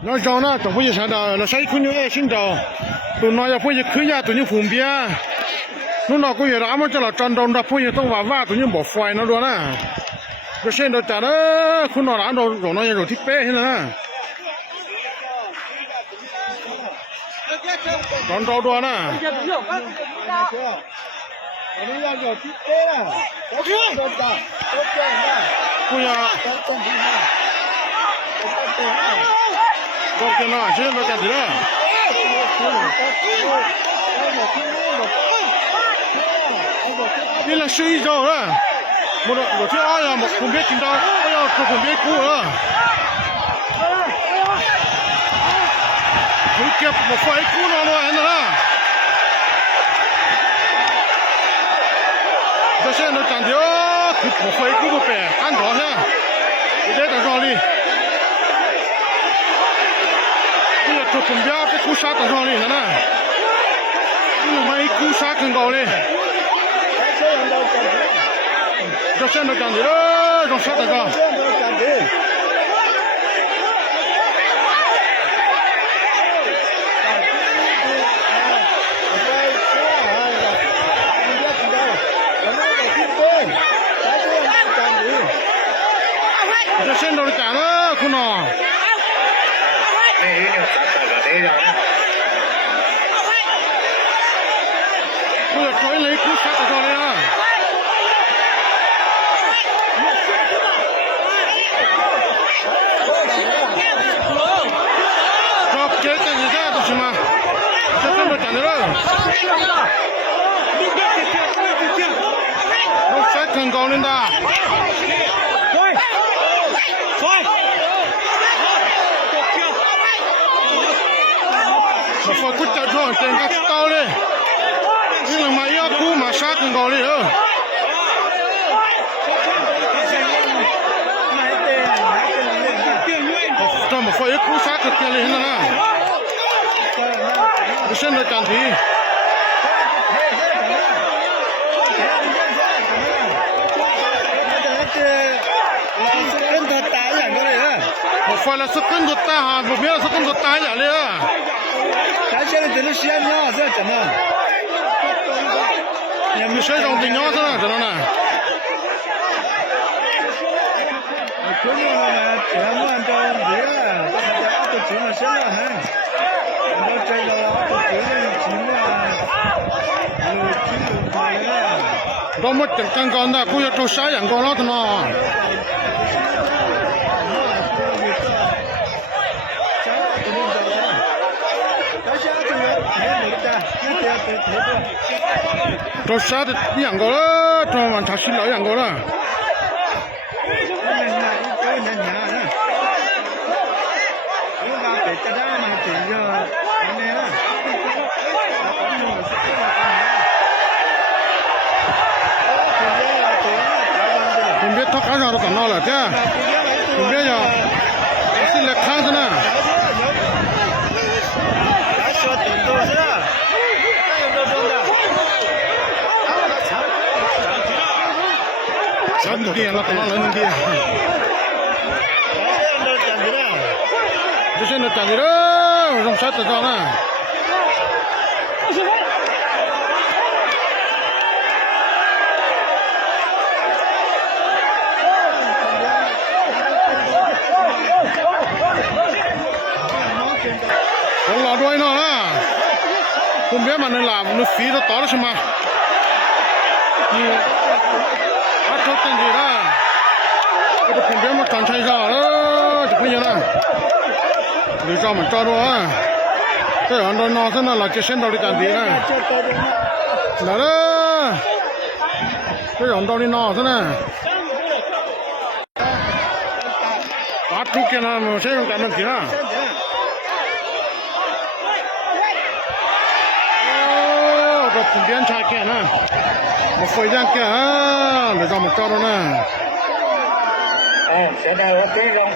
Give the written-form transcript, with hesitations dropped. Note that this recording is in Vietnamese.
那找呢，总不是啥的，那谁可能爱寻找，都那要不是可以啊，都你分别，侬那个月俺们这了站到那不是都娃娃都你没坏那多呢，这现在咋的？可能俺都让那肉体白现在呢，站到多呢。我们要有体白啊，不呀。¿Por qué no? ¿Sí no cantidad? Đây là suy rồi đó. Một thứ ai à, một không biết chúng ta, ai à, không biết cũ đó. Cứ kẹp một phẩy cũ nó rồi đó. Giờ xem nó chẳng thiếu, một phẩy cũ một bẻ, ăn đó ha. Để ta rồi đi. Tôi cũng biết cái cú sát ở trong này nè, nhưng mà cái cú sát càng cao lên, cho xem nó càng gì đó, trong sát là cao. Cho xem nó càng đó, không nào. Bây giờ trói lấy cú sát ở trong đây à. Cho chết cái gì ra tôi xem mà. Cho xem nó chẳng được đâu. Nó sát càng cao lên ta. Mà phải cút chạy thôi, trên các tao đi. Nhưng là mày yêu cú mà sát càng cao đi nữa. Cho mà phải cú sát cực kia lên nè. Để xem nó chẳng thì. Một phải là sức cân đột ta hả, một biết là sức cân đột ta vậy đấy à. Cái xe này nó xe nhỏ rất chậm à. Nhà mình xe dòng thì nhỏ thế nào cho nó nè. Cứ như là chỉ là muốn cho gì á, tôi chỉ là xe nhỏ hả. Nó chạy là tôi chỉ là Đó mất chẳng căng con ta, cũng cho saiอย่างcon nó thôi nó. Cho sai thìอย่างcon đó, cho mình thật xin lỗiอย่างcon đó. Không biết thoát cái nào nó còn no là chứ. Không biết giờ. Xin lệch khang thế nào. Sẵn kia nó còn no lên kia. Cho xin được chẳng gì đó. Rong sát từ đó nè. Con lò đuôi nó đó. Không biết mà nó làm nó phí nó to đó xem mà. Bắt chốt tên gì đó. Tôi không biết mà còn thay ra đó. Chụp bây giờ nè. Để cho mình cho đó á. Cái đó nó thế nào là cái sen đâu đi chẳng gì nè. Đó đó. Cái đó đâu đi nó thế nè. Bắt chút kia nè mà sẽ không cảm ơn gì nè. Rồi cùng biến trai kia nè. Một thời gian kia để cho mình cho nó nè. Sẽ đeo cái rong